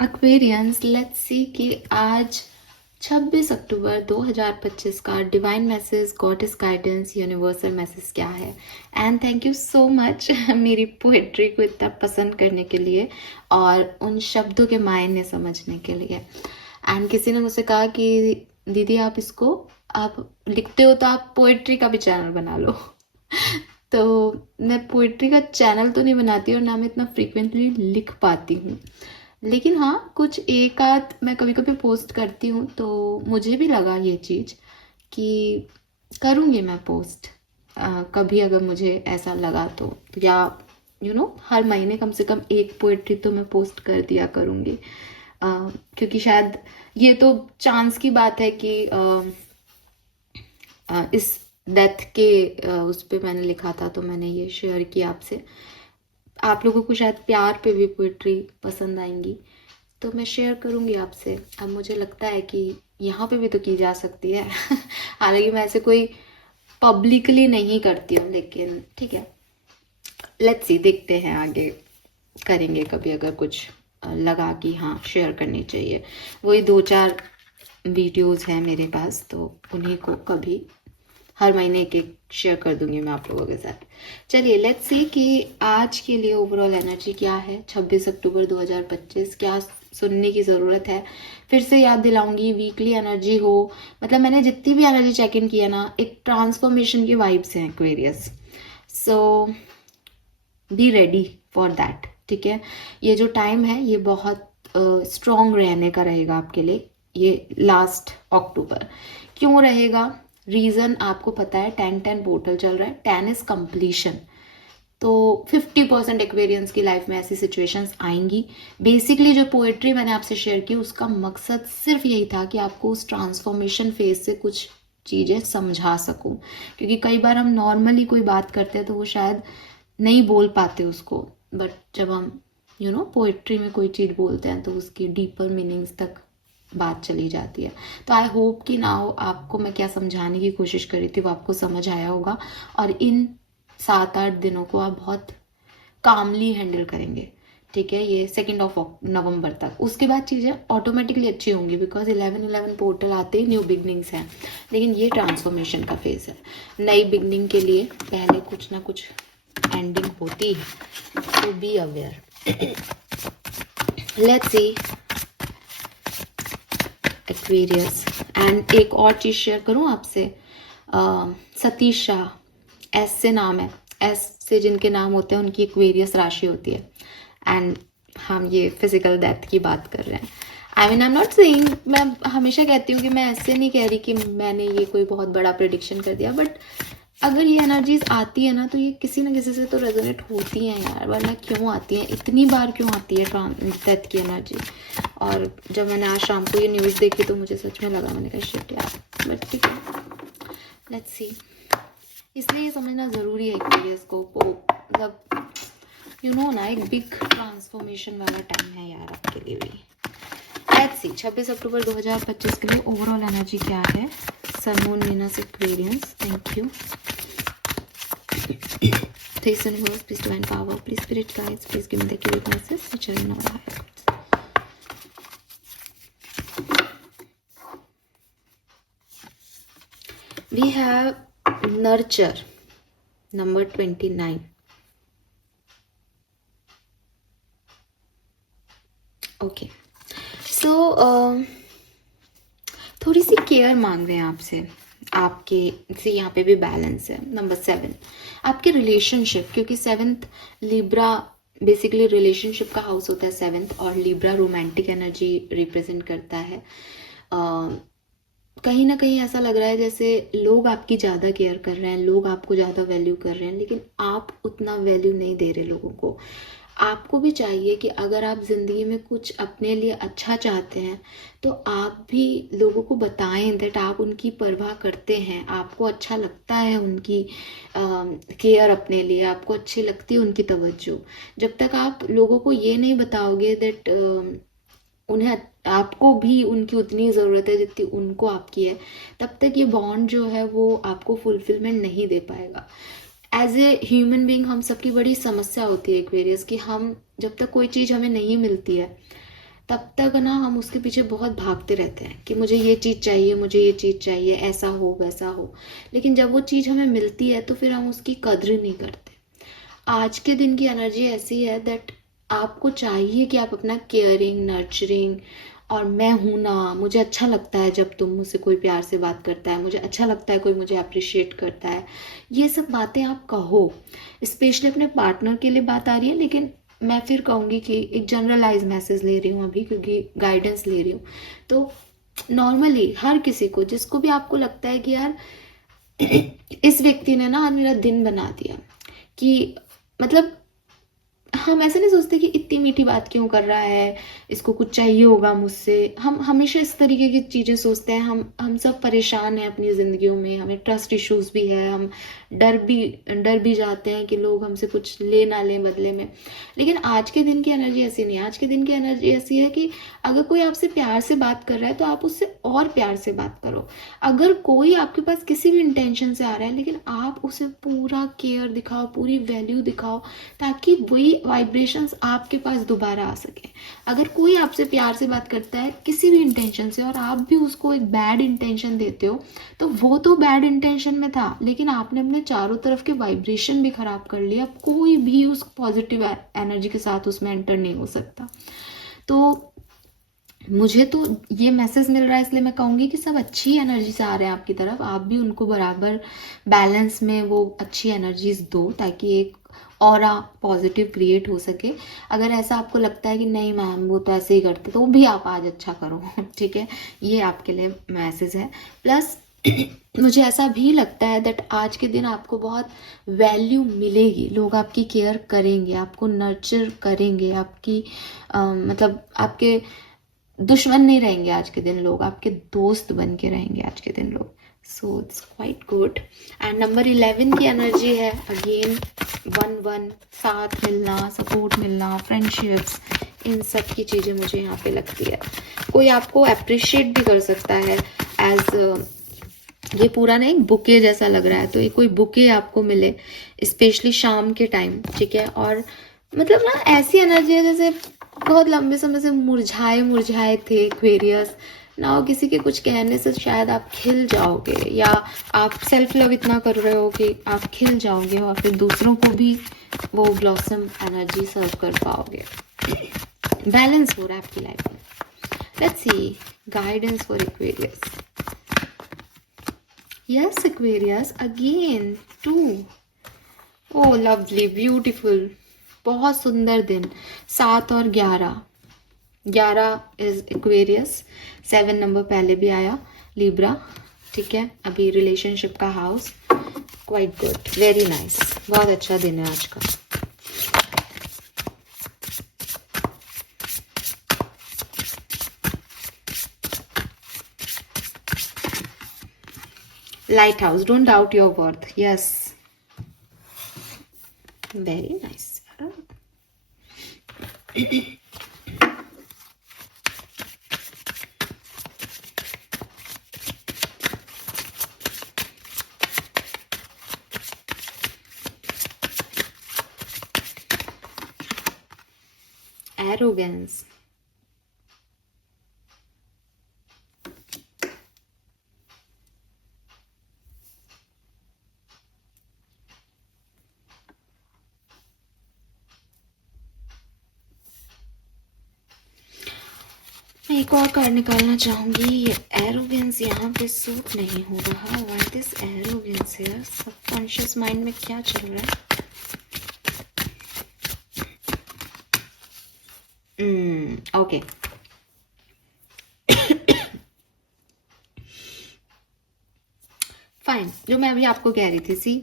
Aquarians, let's see कि आज 26 अक्टूबर 2025 का divine message, goddess guidance, universal message क्या है। And thank you so much मेरी पोएट्री को इतना पसंद करने के लिए और उन शब्दों के मायने समझने के लिए। एंड किसी ने मुझसे कहा कि दीदी आप लिखते हो तो आप पोएट्री का भी चैनल बना लो। तो मैं पोएट्री का चैनल तो नहीं बनाती और ना मैं इतना फ्रीक्वेंटली लिख पाती हूँ, लेकिन हाँ कुछ एक आध मैं कभी कभी पोस्ट करती हूँ। तो मुझे भी लगा ये चीज़ कि करूँगी मैं पोस्ट कभी अगर मुझे ऐसा लगा तो, या हर महीने कम से कम एक पोएट्री तो मैं पोस्ट कर दिया करूँगी। क्योंकि शायद ये तो चांस की बात है कि इस डेथ के उस पर मैंने लिखा था तो मैंने ये शेयर किया आपसे। आप लोगों को शायद प्यार पे भी पोइट्री पसंद आएंगी तो मैं शेयर करूँगी आपसे। अब मुझे लगता है कि यहाँ पे भी तो की जा सकती है। हालांकि मैं ऐसे कोई पब्लिकली नहीं करती हूँ, लेकिन ठीक है, लेट्स सी, देखते हैं आगे करेंगे कभी अगर कुछ लगा कि हाँ शेयर करनी चाहिए। वही 2-4 वीडियोस हैं मेरे पास, तो उन्हीं को कभी हर महीने एक एक शेयर कर दूंगी मैं आप लोगों के साथ। चलिए लेट्स सी कि आज के लिए ओवरऑल एनर्जी क्या है। 26 अक्टूबर 2025 क्या सुनने की ज़रूरत है। फिर से याद दिलाऊंगी, वीकली एनर्जी हो, मतलब मैंने जितनी भी एनर्जी चेक इन किया ना, एक ट्रांसफॉर्मेशन की वाइब्स हैं Aquarius. So be ready for that, ठीक है। ये जो टाइम है ये बहुत स्ट्रॉन्ग रहने का रहेगा आपके लिए, ये लास्ट अक्टूबर। क्यों रहेगा, रीज़न आपको पता है। 10-10 पोर्टल चल रहा है, 10 इज कंप्लीशन। तो 50% एक्वेरियंस की लाइफ में ऐसी सिचुएशंस आएंगी। बेसिकली जो पोएट्री मैंने आपसे शेयर की उसका मकसद सिर्फ यही था कि आपको उस ट्रांसफॉर्मेशन फेज से कुछ चीज़ें समझा सकूं। क्योंकि कई बार हम नॉर्मली कोई बात करते हैं तो वो शायद नहीं बोल पाते उसको, बट जब हम पोएट्री में कोई चीज़ बोलते हैं तो उसकी डीपर मीनिंग्स तक बात चली जाती है। तो आई होप कि नाउ आपको मैं क्या समझाने की कोशिश कर रही थी वो आपको समझ आया होगा, और इन 7-8 दिनों को आप बहुत कामली हैंडल करेंगे, ठीक है। ये 2 नवंबर तक, उसके बाद चीज़ें ऑटोमेटिकली अच्छी होंगी, बिकॉज 11-11 पोर्टल आते ही न्यू बिगनिंग्स हैं। लेकिन ये ट्रांसफॉर्मेशन का फेज है। नई बिगनिंग के लिए पहले कुछ ना कुछ एंडिंग होती है, तो be aware. Let's see Aquarius. And एक और चीज़ शेयर करूँ आपसे, सतीश शाह, एस से नाम है, एस से जिनके नाम होते हैं उनकी एक्वेरियस राशि होती है। एंड हम ये फिजिकल डेथ की बात कर रहे हैं। I mean I am not saying, मैं हमेशा कहती हूँ कि मैं ऐसे नहीं कह रही कि मैंने ये कोई बहुत बड़ा प्रेडिक्शन कर दिया, बट अगर ये एनर्जीज आती है ना तो ये किसी ना किसी से तो रेजोनेट होती हैं यार, वरना क्यों आती हैं, इतनी बार क्यों आती है डेथ की एनर्जी। और जब मैंने आज शाम को ये न्यूज़ देखी तो मुझे सच में लगा, मैंने कहा शिट यार, बट ठीक है, लेट्स सी। इसलिए ये समझना ज़रूरी है कि इसको मतलब ना एक बिग ट्रांसफॉर्मेशन वाला टाइम है यार आपके लिए भी। लेट्स सी 26 अक्टूबर 2025 के लिए ओवरऑल एनर्जी क्या है। Sun moon Venus Aquarians, thank you. Please universe, please divine power, please spirit guides, please give me the accurate messages which are in our higher hearts. We have nurture, number 29. Okay, so थोड़ी सी care मांग रहे हैं आपसे, आपके से यहाँ पे भी बैलेंस है। नंबर 7 आपके रिलेशनशिप, क्योंकि 7th लिब्रा बेसिकली रिलेशनशिप का हाउस होता है 7th, और लिब्रा रोमांटिक एनर्जी रिप्रेजेंट करता है। कहीं ना कहीं ऐसा लग रहा है जैसे लोग आपकी ज़्यादा केयर कर रहे हैं, लोग आपको ज़्यादा वैल्यू कर रहे हैं, लेकिन आप उतना वैल्यू नहीं दे रहे लोगों को। आपको भी चाहिए कि अगर आप ज़िंदगी में कुछ अपने लिए अच्छा चाहते हैं तो आप भी लोगों को बताएं दैट आप उनकी परवाह करते हैं, आपको अच्छा लगता है उनकी केयर, अपने लिए आपको अच्छी लगती है उनकी तवज्जो। जब तक आप लोगों को ये नहीं बताओगे दैट उन्हें आपको भी उनकी उतनी ज़रूरत है जितनी उनको आपकी है, तब तक ये बॉन्ड जो है वो आपको फुलफिलमेंट नहीं दे पाएगा। एज ए ह्यूमन बीइंग हम सबकी बड़ी समस्या होती है एक्वेरियस कि हम जब तक कोई चीज़ हमें नहीं मिलती है तब तक ना हम उसके पीछे बहुत भागते रहते हैं कि मुझे ये चीज़ चाहिए, मुझे ये चीज़ चाहिए, ऐसा हो वैसा हो। लेकिन जब वो चीज़ हमें मिलती है तो फिर हम उसकी कद्र नहीं करते। आज के दिन की एनर्जी ऐसी है दैट आपको चाहिए कि आप अपना केयरिंग, नर्चरिंग, और मैं हूं ना, मुझे अच्छा लगता है जब तुम मुझसे कोई प्यार से बात करता है, मुझे अच्छा लगता है कोई मुझे अप्रिशिएट करता है, ये सब बातें आप कहो। स्पेशली अपने पार्टनर के लिए बात आ रही है, लेकिन मैं फिर कहूँगी कि एक जनरलाइज मैसेज ले रही हूँ अभी, क्योंकि गाइडेंस ले रही हूँ। तो नॉर्मली हर किसी को, जिसको भी आपको लगता है कि यार इस व्यक्ति ने ना आज मेरा दिन बना दिया, कि मतलब हम ऐसे नहीं सोचते कि इतनी मीठी बात क्यों कर रहा है, इसको कुछ चाहिए होगा मुझसे। हम हमेशा इस तरीके की चीज़ें सोचते हैं। हम सब परेशान हैं अपनी ज़िंदगियों में, हमें ट्रस्ट इश्यूज भी है, हम डर भी जाते हैं कि लोग हमसे कुछ ले ना लें बदले में। लेकिन आज के दिन की एनर्जी ऐसी नहीं है। आज के दिन की एनर्जी ऐसी है कि अगर कोई आपसे प्यार से बात कर रहा है तो आप उससे और प्यार से बात करो। अगर कोई आपके पास किसी भी इंटेंशन से आ रहा है, लेकिन आप उसे पूरा केयर दिखाओ, पूरी वैल्यू दिखाओ, ताकि वही वाइब्रेशंस आपके पास दोबारा आ सके। अगर कोई आपसे प्यार से बात करता है किसी भी इंटेंशन से, और आप भी उसको एक बैड इंटेंशन देते हो, तो वो तो बैड इंटेंशन में था, लेकिन आपने अपने चारों तरफ के वाइब्रेशन भी खराब कर लिया। कोई भी उस पॉजिटिव एनर्जी के साथ उसमें एंटर नहीं हो सकता। तो मुझे तो ये मैसेज मिल रहा है, इसलिए मैं कहूँगी कि सब अच्छी एनर्जी से आ रहे हैं आपकी तरफ। आप भी उनको बराबर बैलेंस में वो अच्छी एनर्जीज दो, ताकि एक ऑरा पॉजिटिव क्रिएट हो सके। अगर ऐसा आपको लगता है कि नहीं मैम वो तो ऐसे ही करते, तो भी आप आज अच्छा करो। ठीक है, ये आपके लिए मैसेज है। प्लस मुझे ऐसा भी लगता है दैट आज के दिन आपको बहुत वैल्यू मिलेगी, लोग आपकी केयर करेंगे, आपको नर्चर करेंगे, आपकी मतलब आपके दुश्मन नहीं रहेंगे आज के दिन लोग, आपके दोस्त बन के रहेंगे आज के दिन लोग। So it's quite good. And number 11 की एनर्जी है अगेन 1-1, साथ मिलना, सपोर्ट मिलना, फ्रेंडशिप्स, इन सब की चीज़ें मुझे यहाँ पे लगती है। कोई आपको अप्रिशिएट भी कर सकता है एज ये पूरा ना एक बुके जैसा लग रहा है, तो ये कोई बुके आपको मिले स्पेशली शाम के टाइम। ठीक है, और मतलब ना ऐसी एनर्जी है जैसे बहुत लंबे समय से मुरझाए थे एक्वेरियस ना, किसी के कुछ कहने से शायद आप खिल जाओगे, या आप सेल्फ लव इतना कर रहे हो कि आप खिल जाओगे और फिर दूसरों को भी वो ब्लॉसम एनर्जी सर्व कर पाओगे। बैलेंस हो रहा है आपकी लाइफ में। Let's see guidance for Aquarius. Yes Aquarius, again 2। Oh lovely, beautiful, बहुत सुंदर दिन। 7 और 11, 11 इज एक्वेरियस, 7 नंबर पहले भी आया लिब्रा। ठीक है, अभी रिलेशनशिप का house, quite good, very nice, बहुत अच्छा दिन है आज का। Light house, don't doubt your worth, yes, very nice. Arrogance, मैं एक और कार्ड निकालना चाहूंगी। ये एरोगेंस यहाँ पे सूट नहीं हो रहा। व्हाट दिस एरोगेंस है, सबकॉन्शियस माइंड में क्या चल रहा है? Okay, fine. जो मैं अभी आपको कह रही थी, see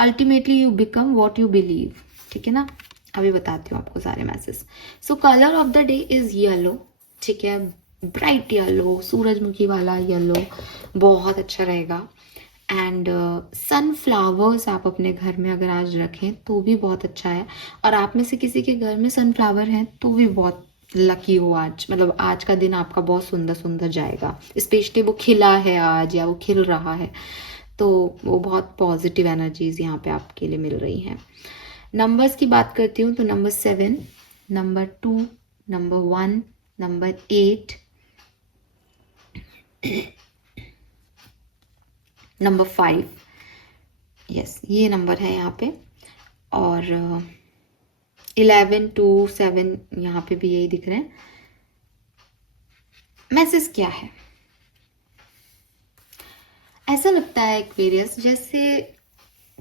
ultimately you become what you believe. ठीक है ना, अभी बताती हूँ आपको सारे message. So colour of the day is yellow. ठीक है, ब्राइट येलो, सूरजमुखी वाला येलो बहुत अच्छा रहेगा। एंड सनफ्लावर्स आप अपने घर में अगर आज रखें तो भी बहुत अच्छा है। और आप में से किसी के घर में सनफ्लावर हैं तो भी बहुत लकी हो आज, मतलब आज का दिन आपका बहुत सुंदर सुंदर जाएगा। स्पेशली वो खिला है आज या वो खिल रहा है, तो वो बहुत पॉजिटिव एनर्जीज यहाँ पे आपके लिए मिल रही हैं। नंबर्स की बात करती हूँ तो number 7, number 2, number 1, number 8, number 5, yes ये नंबर है यहाँ पे, और 11 2 7 यहाँ पे भी यही दिख रहे हैं। मैसेज क्या है? ऐसा लगता है एक्वेरियस जैसे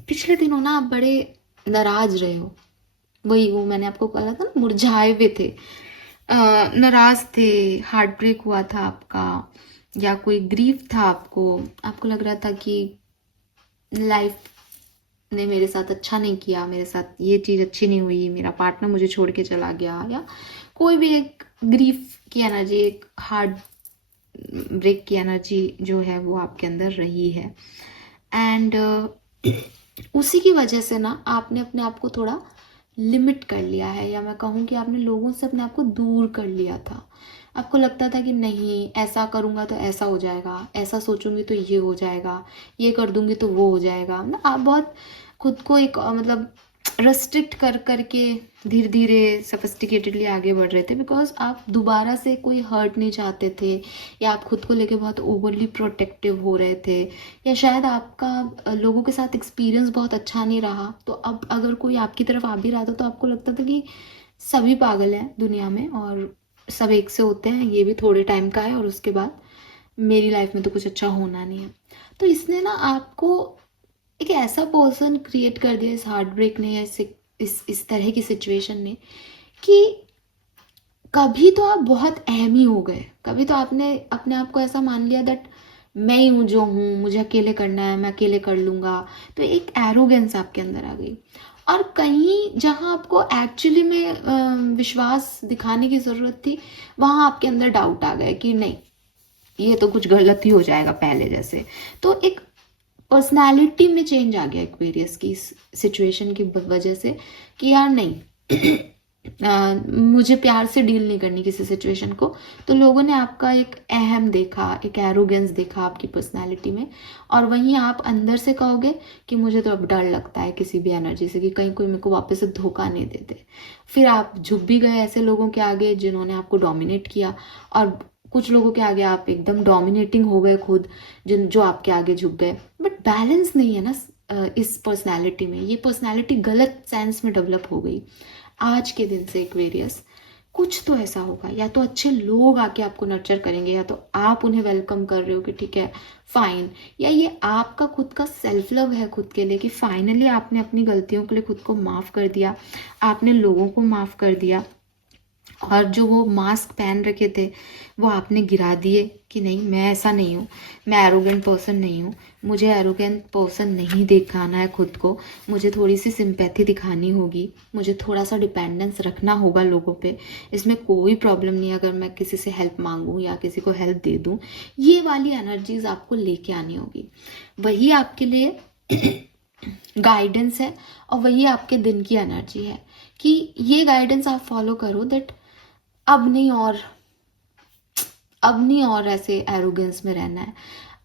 पिछले दिनों ना आप बड़े नाराज रहे हो, वही वो मैंने आपको कहा था ना, मुरझाए हुए थे, नाराज थे, हार्ट ब्रेक हुआ था आपका, या कोई ग्रीफ था आपको लग रहा था कि लाइफ ने मेरे साथ अच्छा नहीं किया, मेरे साथ ये चीज़ अच्छी नहीं हुई, मेरा पार्टनर मुझे छोड़ के चला गया, या कोई भी एक ग्रीफ की एनर्जी, एक हार्ट ब्रेक की एनर्जी जो है वो आपके अंदर रही है। एंड उसी की वजह से ना आपने अपने आप को थोड़ा लिमिट कर लिया है, या मैं कहूँ कि आपने लोगों से अपने आप को दूर कर लिया था। आपको लगता था कि नहीं ऐसा करूँगा तो ऐसा हो जाएगा, ऐसा सोचूंगी तो ये हो जाएगा, ये कर दूंगी तो वो हो जाएगा ना। आप बहुत खुद को एक मतलब रेस्ट्रिक्ट कर करके धीरे धीरे सफिस्टिकेटेडली आगे बढ़ रहे थे, बिकॉज आप दोबारा से कोई हर्ट नहीं चाहते थे, या आप खुद को लेके बहुत ओवरली प्रोटेक्टिव हो रहे थे, या शायद आपका लोगों के साथ एक्सपीरियंस बहुत अच्छा नहीं रहा। तो अब अगर कोई आपकी तरफ आ भी रहा था तो आपको लगता था कि सभी पागल हैं दुनिया में और सब एक से होते हैं, ये भी थोड़े टाइम का है और उसके बाद मेरी लाइफ में तो कुछ अच्छा होना नहीं है। तो इसने ना आपको एक ऐसा पर्सन क्रिएट कर दिया इस हार्ट ब्रेक ने, या इस तरह की सिचुएशन ने, कि कभी तो आप बहुत अहम ही हो गए, कभी तो आपने अपने आप को ऐसा मान लिया दैट मैं ही हूँ जो हूँ, मुझे अकेले करना है, मैं अकेले कर लूँगा। तो एक एरोगेंस आपके अंदर आ गई, और कहीं जहाँ आपको एक्चुअली में विश्वास दिखाने की ज़रूरत थी, वहाँ आपके अंदर डाउट आ गया कि नहीं ये तो कुछ गलत ही हो जाएगा पहले जैसे। तो एक पर्सनालिटी में चेंज आ गया एक्वेरियस की इस सिचुएशन की वजह से, कि यार नहीं मुझे प्यार से डील नहीं करनी किसी सिचुएशन को। तो लोगों ने आपका एक अहम देखा, एक एरोगेंस देखा आपकी पर्सनालिटी में, और वहीं आप अंदर से कहोगे कि मुझे तो अब डर लगता है किसी भी एनर्जी से, कि कहीं कोई मेरे को वापस से धोखा नहीं देते। फिर आप झुक भी गए ऐसे लोगों के आगे जिन्होंने आपको डोमिनेट किया, और कुछ लोगों के आगे आप एकदम डोमिनेटिंग हो गए खुद, जो आपके आगे झुक गए। बट बैलेंस नहीं है ना इस पर्सनालिटी में, ये पर्सनालिटी गलत सेंस में डेवलप हो गई। आज के दिन से एक्वेरियस कुछ तो ऐसा होगा, या तो अच्छे लोग आके आपको नर्चर करेंगे, या तो आप उन्हें वेलकम कर रहे हो कि ठीक है फाइन, या ये आपका खुद का सेल्फ लव है खुद के लिए, कि फाइनली आपने अपनी गलतियों के लिए खुद को माफ़ कर दिया, आपने लोगों को माफ़ कर दिया, और जो वो मास्क पहन रखे थे वो आपने गिरा दिए कि नहीं मैं ऐसा नहीं हूँ, मैं एरोगेंट पर्सन नहीं हूँ, मुझे एरोगेंट पर्सन नहीं दिखाना है खुद को, मुझे थोड़ी सी सिंपैथी दिखानी होगी, मुझे थोड़ा सा डिपेंडेंस रखना होगा लोगों पे। इसमें कोई प्रॉब्लम नहीं अगर मैं किसी से हेल्प मांगूँ या किसी को हेल्प दे दूँ, ये वाली एनर्जीज आपको लेके आनी होगी। वही आपके लिए गाइडेंस है, और वही आपके दिन की एनर्जी है, कि ये गाइडेंस आप फॉलो करो दैट अब नहीं और ऐसे एरोगेंस में रहना है,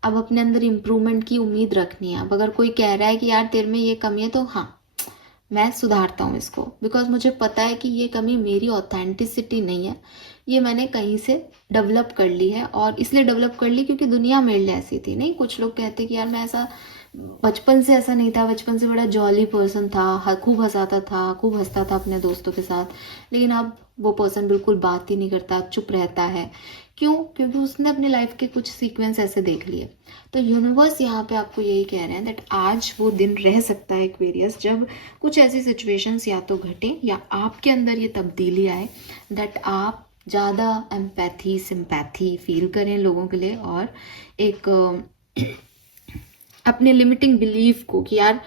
अब अपने अंदर इम्प्रूवमेंट की उम्मीद रखनी है। अब अगर कोई कह रहा है कि यार तेरे में ये कमी है, तो हाँ मैं सुधारता हूँ इसको, बिकॉज मुझे पता है कि ये कमी मेरी ऑथेंटिसिटी नहीं है, ये मैंने कहीं से डेवलप कर ली है, और इसलिए डेवलप कर ली क्योंकि दुनिया मेरे लिए ऐसी थी। नहीं, कुछ लोग कहते कि यार मैं ऐसा बचपन से ऐसा नहीं था, बचपन से बड़ा जॉली पर्सन था, खूब हंसाता था, खूब हंसता था अपने दोस्तों के साथ, लेकिन अब वो पर्सन बिल्कुल बात ही नहीं करता, चुप रहता है। क्यों? क्योंकि उसने अपनी लाइफ के कुछ सीक्वेंस ऐसे देख लिए। तो यूनिवर्स यहाँ पे आपको यही कह रहे हैं दैट आज वो दिन रह सकता है एक्वेरियस, जब कुछ ऐसी सिचुएशंस या तो घटे या आपके अंदर ये तब्दीली आए दैट आप ज़्यादा एम्पैथी सिंपैथी फील करें लोगों के लिए, और एक अपने लिमिटिंग बिलीफ को कि यार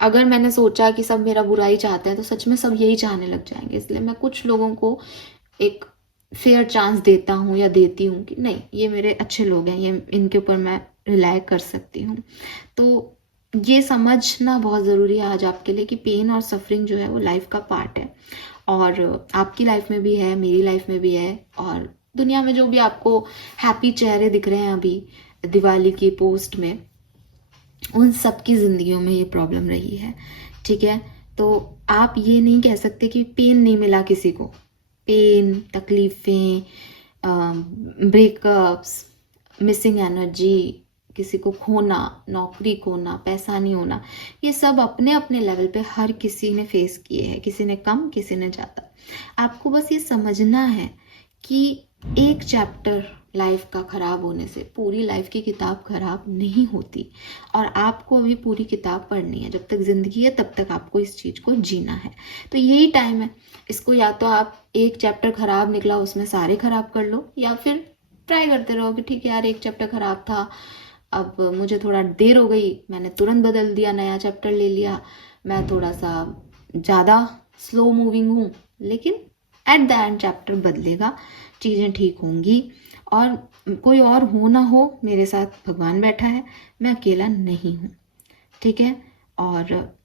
अगर मैंने सोचा कि सब मेरा बुरा ही चाहते हैं तो सच में सब यही चाहने लग जाएंगे, इसलिए मैं कुछ लोगों को एक फेयर चांस देता हूँ या देती हूँ कि नहीं ये मेरे अच्छे लोग हैं, ये इनके ऊपर मैं रिलाई कर सकती हूँ। तो ये समझना बहुत ज़रूरी है आज आपके लिए कि पेन और सफरिंग जो है वो लाइफ का पार्ट है, और आपकी लाइफ में भी है, मेरी लाइफ में भी है, और दुनिया में जो भी आपको हैप्पी चेहरे दिख रहे हैं अभी दिवाली की पोस्ट में, उन सबकी ज़िंदगियों में ये प्रॉब्लम रही है। ठीक है, तो आप ये नहीं कह सकते कि पेन नहीं मिला किसी को, पेन तकलीफ़ें ब्रेकअप्स, मिसिंग एनर्जी, किसी को खोना, नौकरी खोना, पैसा नहीं होना, ये सब अपने अपने लेवल पे हर किसी ने फेस किए हैं, किसी ने कम, किसी ने ज़्यादा। आपको बस ये समझना है कि एक चैप्टर लाइफ का ख़राब होने से पूरी लाइफ की किताब ख़राब नहीं होती, और आपको अभी पूरी किताब पढ़नी है। जब तक ज़िंदगी है तब तक आपको इस चीज़ को जीना है। तो यही टाइम है, इसको या तो आप एक चैप्टर ख़राब निकला उसमें सारे ख़राब कर लो, या फिर ट्राई करते रहो कि ठीक है यार, एक चैप्टर ख़राब था, अब मुझे थोड़ा देर हो गई, मैंने तुरंत बदल दिया, नया चैप्टर ले लिया, मैं थोड़ा सा ज़्यादा स्लो मूविंग हूँ, लेकिन एट द एंड चैप्टर बदलेगा, चीज़ें ठीक होंगी। और कोई और हो ना हो, मेरे साथ भगवान बैठा है, मैं अकेला नहीं हूँ, ठीक है। और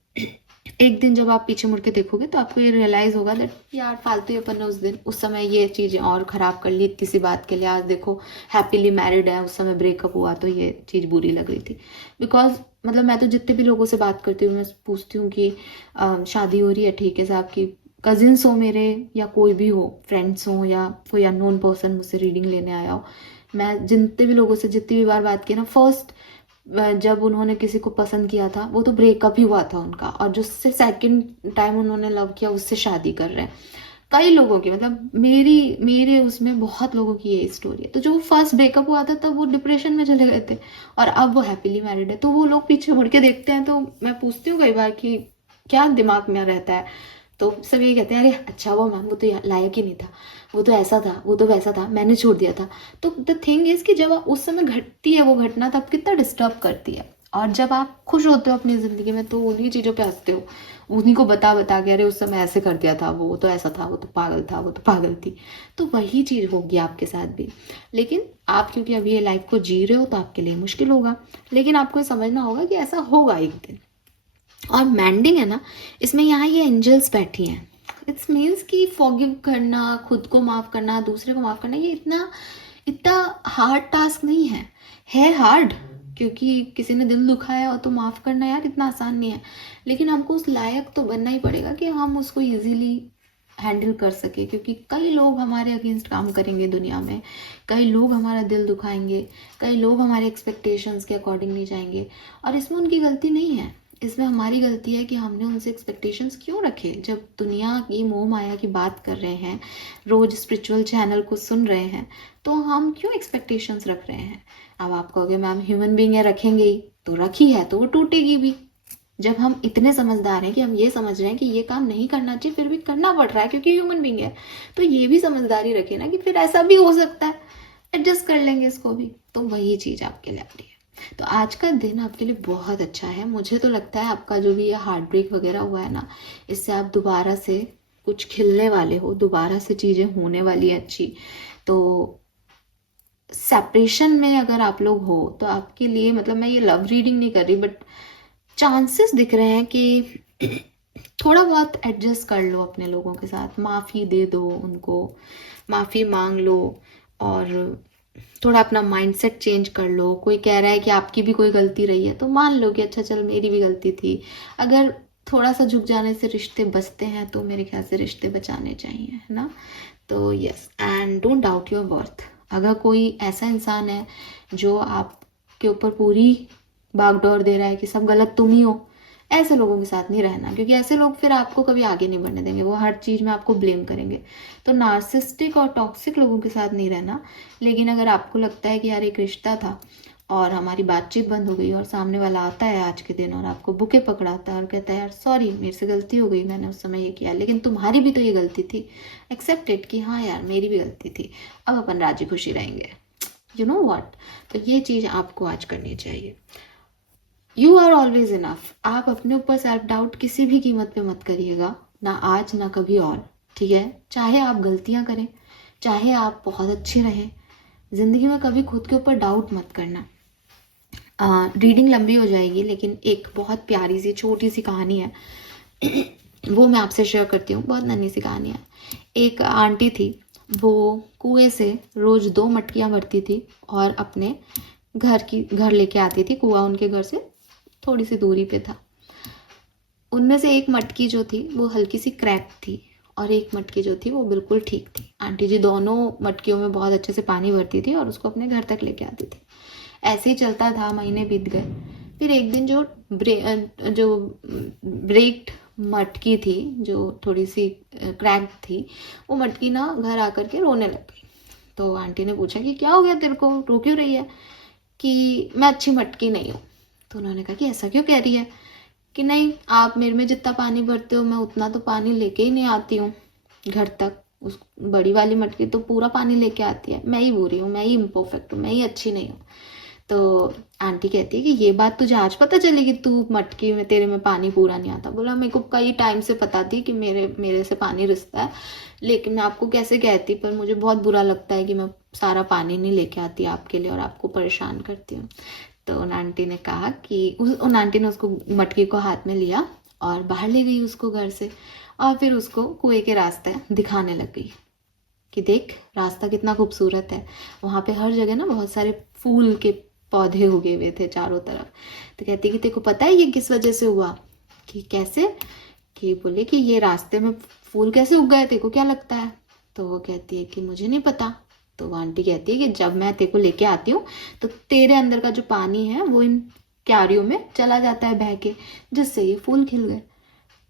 एक दिन जब आप पीछे मुड़ के देखोगे तो आपको ये रियलाइज़ होगा दैट यार फालतू ही अपन ने उस समय ये चीज़ें और ख़राब कर ली किसी बात के लिए। आज देखो हैप्पीली मैरिड है, उस समय ब्रेकअप हुआ तो ये चीज़ बुरी लग रही थी। बिकॉज मतलब मैं तो जितने भी लोगों से बात करती हूँ, मैं पूछती हूँ कि शादी हो रही है, ठीक है साहब, की कजिन्स हो मेरे या कोई भी हो, फ्रेंड्स हो या कोई अननोन पर्सन मुझसे रीडिंग लेने आया हो, मैं जितने भी लोगों से जितनी भी बार बात की ना, फर्स्ट जब उन्होंने किसी को पसंद किया था वो तो ब्रेकअप ही हुआ था उनका, और जिससे सेकंड टाइम उन्होंने लव किया उससे शादी कर रहे हैं। कई लोगों की, मतलब मेरे उसमें बहुत लोगों की ये स्टोरी है। तो जो फर्स्ट ब्रेकअप हुआ था तब वो डिप्रेशन में चले गए थे, और अब वो हैप्पीली मैरिड है। तो वो लोग पीछे मुड़ के देखते हैं, तो मैं पूछती हूँ कई बार कि क्या दिमाग में रहता है, तो सब ये कहते हैं अरे अच्छा हुआ मैम, वो तो लायक ही नहीं था, वो तो ऐसा था, वो तो वैसा था, मैंने छोड़ दिया था। तो द थिंग इज कि जब उस समय घटती है वो घटना, तब कितना डिस्टर्ब करती है, और जब आप खुश होते हो अपनी ज़िंदगी में तो उन्हीं चीज़ों पे हंसते हो, उन्हीं को बता बता के अरे उस समय ऐसे कर दिया था, वो तो ऐसा था, वो तो पागल था, वो तो पागल थी। तो वही चीज़ होगी आपके साथ भी। लेकिन आप क्योंकि अभी ये लाइफ को जी रहे हो तो आपके लिए मुश्किल होगा, लेकिन आपको समझना होगा कि ऐसा होगा एक दिन। और मैंडिंग है ना, इसमें यहाँ ये एंजल्स बैठी हैं। इट्स मीन्स कि फॉरगिव करना, खुद को माफ़ करना, दूसरे को माफ़ करना, ये इतना इतना हार्ड टास्क नहीं है हार्ड, क्योंकि किसी ने दिल दुखाया हो तो माफ़ करना यार इतना आसान नहीं है। लेकिन हमको उस लायक तो बनना ही पड़ेगा कि हम उसको ईजीली हैंडल कर सके, क्योंकि कई लोग हमारे अगेंस्ट काम करेंगे दुनिया में, कई लोग हमारा दिल दुखाएंगे, कई लोग हमारे एक्सपेक्टेशंस के अकॉर्डिंग नहीं जाएंगे, और इसमें उनकी गलती नहीं है, इसमें हमारी गलती है कि हमने उनसे एक्सपेक्टेशंस क्यों रखे। जब दुनिया की मोह माया की बात कर रहे हैं, रोज स्पिरिचुअल चैनल को सुन रहे हैं, तो हम क्यों एक्सपेक्टेशंस रख रहे हैं। अब आप कहोगे मैम ह्यूमन बीइंग है, रखेंगे ही, तो रखी है तो वो टूटेगी भी। जब हम इतने समझदार हैं कि हम ये समझ रहे हैं कि ये काम नहीं करना चाहिए, फिर भी करना पड़ रहा है क्योंकि ह्यूमन बीइंग है, तो ये भी समझदारी रखे ना कि फिर ऐसा भी हो सकता है, एडजस्ट कर लेंगे इसको भी। तो वही चीज़ आपके लिए आ रही है। तो आज का दिन आपके लिए बहुत अच्छा है। मुझे तो लगता है आपका जो भी ये हार्ट ब्रेक वगैरह हुआ है ना, इससे आप दोबारा से कुछ खिलने वाले हो, दोबारा से चीज़ें होने वाली है अच्छी। तो सेपरेशन में अगर आप लोग हो तो आपके लिए, मतलब मैं ये लव रीडिंग नहीं कर रही, बट चांसेस दिख रहे हैं कि थोड़ा बहुत एडजस्ट कर लो अपने लोगों के साथ, माफ़ी दे दो उनको, माफ़ी मांग लो, और थोड़ा अपना माइंडसेट चेंज कर लो। कोई कह रहा है कि आपकी भी कोई गलती रही है तो मान लो कि अच्छा चल मेरी भी गलती थी। अगर थोड़ा सा झुक जाने से रिश्ते बचते हैं तो मेरे ख्याल से रिश्ते बचाने चाहिए, है ना। तो yes, and don't doubt your worth. अगर कोई ऐसा इंसान है जो आपके ऊपर पूरी बागडोर दे रहा है कि सब गलत तुम ही हो, ऐसे लोगों के साथ नहीं रहना, क्योंकि ऐसे लोग फिर आपको कभी आगे नहीं बढ़ने देंगे, वो हर चीज़ में आपको ब्लेम करेंगे। तो नार्सिस्टिक और टॉक्सिक लोगों के साथ नहीं रहना। लेकिन अगर आपको लगता है कि यार एक रिश्ता था और हमारी बातचीत बंद हो गई, और सामने वाला आता है आज के दिन और आपको बुके पकड़ाता है और कहता है यार सॉरी मेरे से गलती हो गई, मैंने उस समय ये किया, लेकिन तुम्हारी भी तो ये गलती थी, एक्सेप्टेड कि हाँ यार मेरी भी गलती थी, अब अपन राजी खुशी रहेंगे, यू नो वॉट। तो ये चीज़ आपको आज करनी चाहिए। You are always enough. आप अपने ऊपर सेल्फ डाउट किसी भी कीमत पे मत करिएगा, ना आज ना कभी और, ठीक है। चाहे आप गलतियां करें, चाहे आप बहुत अच्छे रहें, ज़िंदगी में कभी खुद के ऊपर डाउट मत करना। रीडिंग लंबी हो जाएगी, लेकिन एक बहुत प्यारी सी छोटी सी कहानी है वो मैं आपसे शेयर करती हूँ। बहुत नन्ही सी कहानी है। एक आंटी थी, वो कुएं से रोज़ 2 मटकियाँ भरती थी और अपने घर लेके आती थी। कुआं उनके घर से थोड़ी सी दूरी पे था। उनमें से एक मटकी जो थी वो हल्की सी क्रैक थी, और एक मटकी जो थी वो बिल्कुल ठीक थी। आंटी जी दोनों मटकियों में बहुत अच्छे से पानी भरती थी और उसको अपने घर तक लेके आती थी। ऐसे ही चलता था, महीने बीत गए। फिर एक दिन जो ब्रेक्ड मटकी थी, जो थोड़ी सी क्रैक थी, वो मटकी ना घर आकर के रोने लग गई। तो आंटी ने पूछा कि क्या हो गया तेरे को, रो क्यों रही है? कि मैं अच्छी मटकी नहीं हूँ। तो उन्होंने कहा कि ऐसा क्यों कह रही है? कि नहीं, आप मेरे में जितना पानी भरते हो मैं उतना तो पानी लेके ही नहीं आती हूँ घर तक। उस बड़ी वाली मटकी तो पूरा पानी लेके आती है, मैं ही बुरी हूँ, मैं ही इम्परफेक्ट हूँ, मैं ही अच्छी नहीं हूँ। तो आंटी कहती है कि ये बात तुझे आज पता चली कि तू मटकी में, तेरे में पानी पूरा नहीं आता? बोला मेरे को कई टाइम से पता थी कि मेरे से पानी रिसता है, लेकिन मैं आपको कैसे कहती, पर मुझे बहुत बुरा लगता है कि मैं सारा पानी नहीं लेके आती आपके लिए और आपको परेशान करती हूँ। तो उन आंटी ने कहा कि उन आंटी ने उसको मटकी को हाथ में लिया और बाहर ले गई उसको घर से, और फिर उसको कुएं के रास्ते दिखाने लग गई कि देख रास्ता कितना खूबसूरत है, वहाँ पे हर जगह ना बहुत सारे फूल के पौधे उगे हुए थे चारों तरफ। तो कहती कि तेको पता है ये किस वजह से हुआ? कि कैसे? कि बोले कि ये रास्ते में फूल कैसे उग गए, तेको क्या लगता है? तो वो कहती है कि मुझे नहीं पता। तो वो आंटी कहती है कि जब मैं तेको लेके आती हूँ तो तेरे अंदर का जो पानी है वो इन क्यारियों में चला जाता है बह के, जिससे ये फूल खिल गए।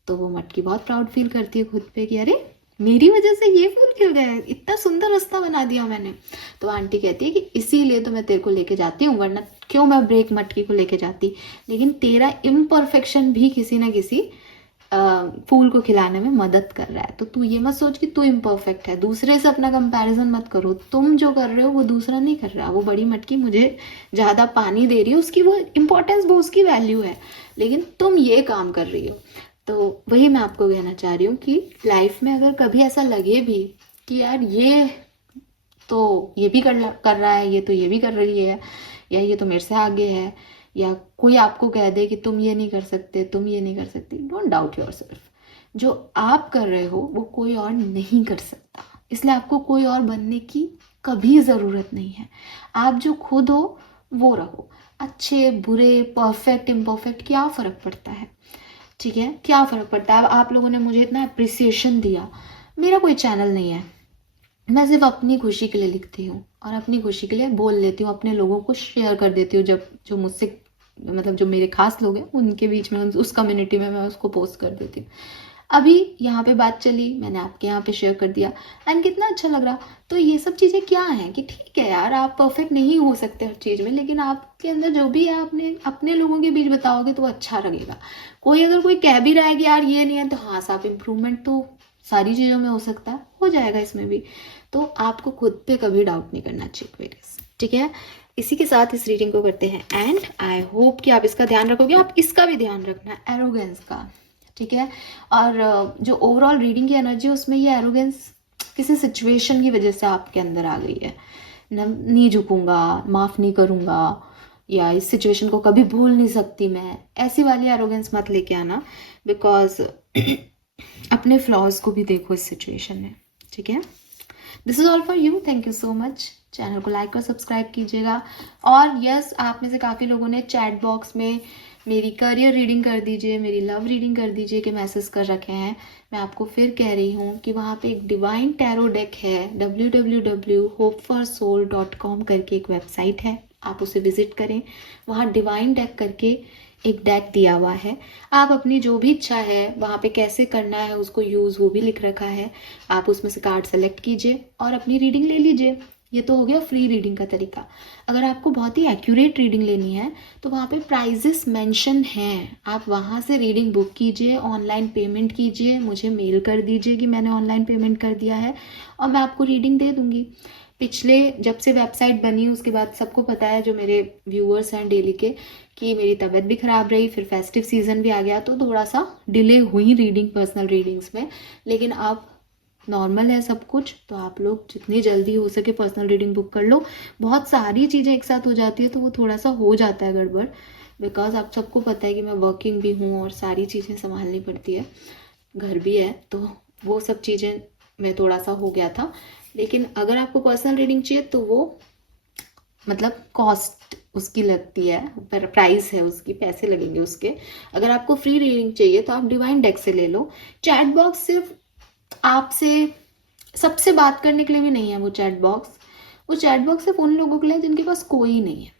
तो वो मटकी बहुत प्राउड फील करती है खुद पे कि अरे मेरी वजह से ये फूल खिल गया, इतना सुंदर रास्ता बना दिया मैंने। तो आंटी कहती है कि इसीलिए तो मैं तेरे को लेके जाती हूँ, वरना क्यों मैं ब्रेक मटकी को लेके जाती। लेकिन तेरा इम्परफेक्शन भी किसी ना किसी फूल को खिलाने में मदद कर रहा है। तो तू ये मत सोच कि तू इम्परफेक्ट है, दूसरे से अपना कंपैरिजन मत करो। तुम जो कर रहे हो वो दूसरा नहीं कर रहा। वो बड़ी मटकी मुझे ज़्यादा पानी दे रही है, उसकी वो इम्पोर्टेंस, वो उसकी वैल्यू है, लेकिन तुम ये काम कर रही हो। तो वही मैं आपको कहना चाह रही हूँ कि लाइफ में अगर कभी ऐसा लगे भी कि यार ये तो ये भी कर रहा है, ये तो ये भी कर रही है, या ये तो मेरे से आगे है, या कोई आपको कह दे कि तुम ये नहीं कर सकते, तुम ये नहीं कर सकती, डोंट डाउट योरसेल्फ। जो आप कर रहे हो वो कोई और नहीं कर सकता, इसलिए आपको कोई और बनने की कभी ज़रूरत नहीं है। आप जो खुद हो वो रहो। अच्छे बुरे, परफेक्ट इम्परफेक्ट, क्या फ़र्क पड़ता है? ठीक है, क्या फ़र्क पड़ता है? आप लोगों ने मुझे इतना अप्रिसिएशन दिया, मेरा कोई चैनल नहीं है, मैं सिर्फ अपनी खुशी के लिए लिखती हूँ और अपनी खुशी के लिए बोल लेती हूँ, अपने लोगों को शेयर कर देती हूँ। जब जो मुझसे मतलब जो मेरे खास लोग हैं उनके बीच में, उस कम्युनिटी में मैं उसको पोस्ट कर देती हूँ। अभी यहाँ पे बात चली, मैंने आपके यहाँ पे शेयर कर दिया एंड कितना अच्छा लग रहा। तो ये सब चीज़ें क्या हैं कि ठीक है यार, आप परफेक्ट नहीं हो सकते हर चीज़ में, लेकिन आपके अंदर जो भी है अपने अपने लोगों के बीच बताओगे तो अच्छा लगेगा। कोई अगर कोई कह भी रहा है कि यार ये नहीं है, तो हाँ साहब इम्प्रूवमेंट तो सारी चीज़ों में हो सकता है, हो जाएगा इसमें भी। तो आपको खुद पे कभी डाउट नहीं करना चाहिए, ठीक है। इसी के साथ इस रीडिंग को करते हैं एंड आई होप कि आप इसका ध्यान रखोगे। आप इसका भी ध्यान रखना, एरोगेंस का, ठीक है। और जो ओवरऑल रीडिंग की एनर्जी है उसमें ये एरोगेंस किसी सिचुएशन की वजह से आपके अंदर आ गई है। नहीं झुकूंगा, माफ़ नहीं करूँगा, या इस सिचुएशन को कभी भूल नहीं सकती मैं, ऐसी वाली एरोगेंस मत लेके आना, बिकॉज अपने फ्लॉज को भी देखो इस सिचुएशन में, ठीक है। This is all for you, thank you so much. Channel को लाइक और सब्सक्राइब कीजिएगा। और यस, आप में से काफ़ी लोगों ने चैट बॉक्स में मेरी करियर रीडिंग कर दीजिए, मेरी लव रीडिंग कर दीजिए के मैसेज कर रखे हैं। मैं आपको फिर कह रही हूँ कि वहाँ पे एक डिवाइन टैरो डेक है, www.hopeforsoul.com करके एक वेबसाइट है, आप उसे विजिट करें। वहाँ डिवाइन डेक करके एक डेक दिया हुआ है। आप अपनी जो भी इच्छा है वहाँ पे कैसे करना है उसको यूज़, वो भी लिख रखा है। आप उसमें से कार्ड सेलेक्ट कीजिए और अपनी रीडिंग ले लीजिए। ये तो हो गया फ्री रीडिंग का तरीका। अगर आपको बहुत ही एक्यूरेट रीडिंग लेनी है तो वहाँ पे प्राइजेस मेंशन हैं, आप वहाँ से रीडिंग बुक कीजिए, ऑनलाइन पेमेंट कीजिए, मुझे मेल कर दीजिए कि मैंने ऑनलाइन पेमेंट कर दिया है और मैं आपको रीडिंग दे दूँगी। पिछले जब से वेबसाइट बनी उसके बाद सबको पता है, जो मेरे व्यूअर्स हैं डेली के, कि मेरी तबीयत भी ख़राब रही, फिर फेस्टिव सीज़न भी आ गया तो थोड़ा सा डिले हुई रीडिंग, पर्सनल रीडिंग्स में। लेकिन अब नॉर्मल है सब कुछ, तो आप लोग जितनी जल्दी हो सके पर्सनल रीडिंग बुक कर लो। बहुत सारी चीज़ें एक साथ हो जाती है तो वो थोड़ा सा हो जाता है गड़बड़, बिकॉज आप सबको पता है कि मैं वर्किंग भी हूँ और सारी चीज़ें संभालनी पड़ती है, घर भी है, तो वो सब चीज़ें में थोड़ा सा हो गया था। लेकिन अगर आपको पर्सनल रीडिंग चाहिए तो वो मतलब कॉस्ट उसकी लगती है, पर प्राइस है उसकी, पैसे लगेंगे उसके। अगर आपको फ्री रीडिंग चाहिए तो आप डिवाइन डेक से ले लो। चैट बॉक्स सिर्फ आपसे सबसे बात करने के लिए भी नहीं है वो चैट बॉक्स। वो चैट बॉक्स सिर्फ उन लोगों के लिए जिनके पास कोई नहीं है।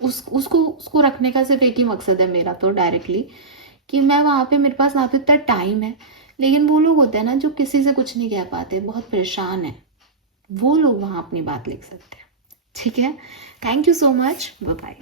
उसको रखने का सिर्फ एक ही मकसद है मेरा तो डायरेक्टली, कि मैं वहाँ पे, मेरे पास ना तो इतना टाइम है, लेकिन वो लोग होते हैं ना जो किसी से कुछ नहीं कह पाते, बहुत परेशान है, वो लोग वहाँ अपनी बात लिख सकते हैं। ठीक है, thank you so much, bye bye.